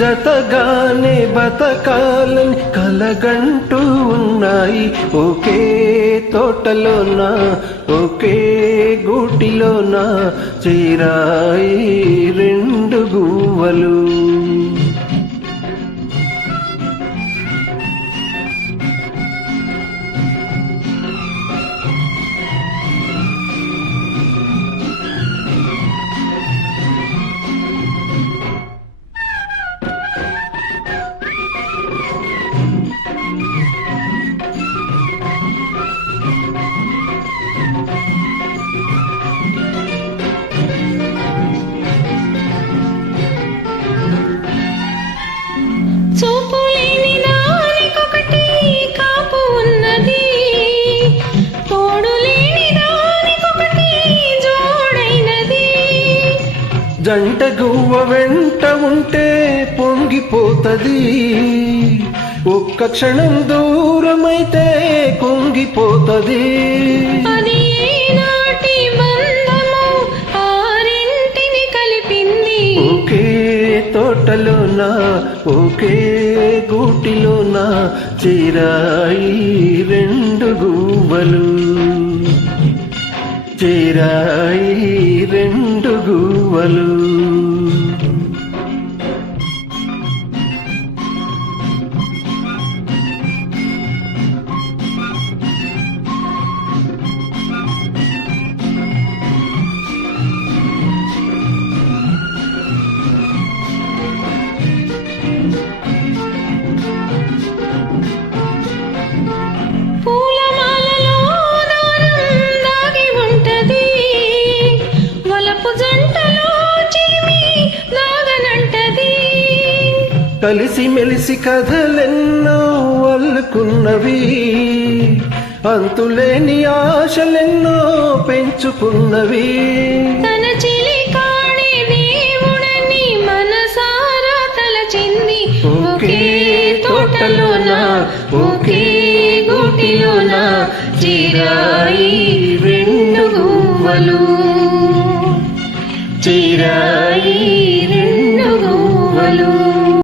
జతగానే బతకాలని కలగంటూ ఉన్నాయి. ఒకే తోటలోన ఒకే గూటిలోన చేరాయి రెండు గువ్వలు. జంట గువ్వ వెంట ఉంటే పొంగిపోతది, ఒక్క క్షణం దూరమైతే కుంగిపోతది. ఒకే తోటలోన ఒకే గూటిలోన చేరాయి రెండు గువ్వలు, చేరాయి రెండు గువ్వలు. కలిసి మెలిసి కథలెన్నో అల్లుకున్నవి, అంతులేని ఆశలెన్నో పెంచుకున్నవి. తన చిలికాడే దేవుడని మనసారా తలచింది, ఒకే తోటలోన ఒకే గూటిలోన చేరాయి రెండు గువ్వలు, చేరాయి రెండు గువ్వలు.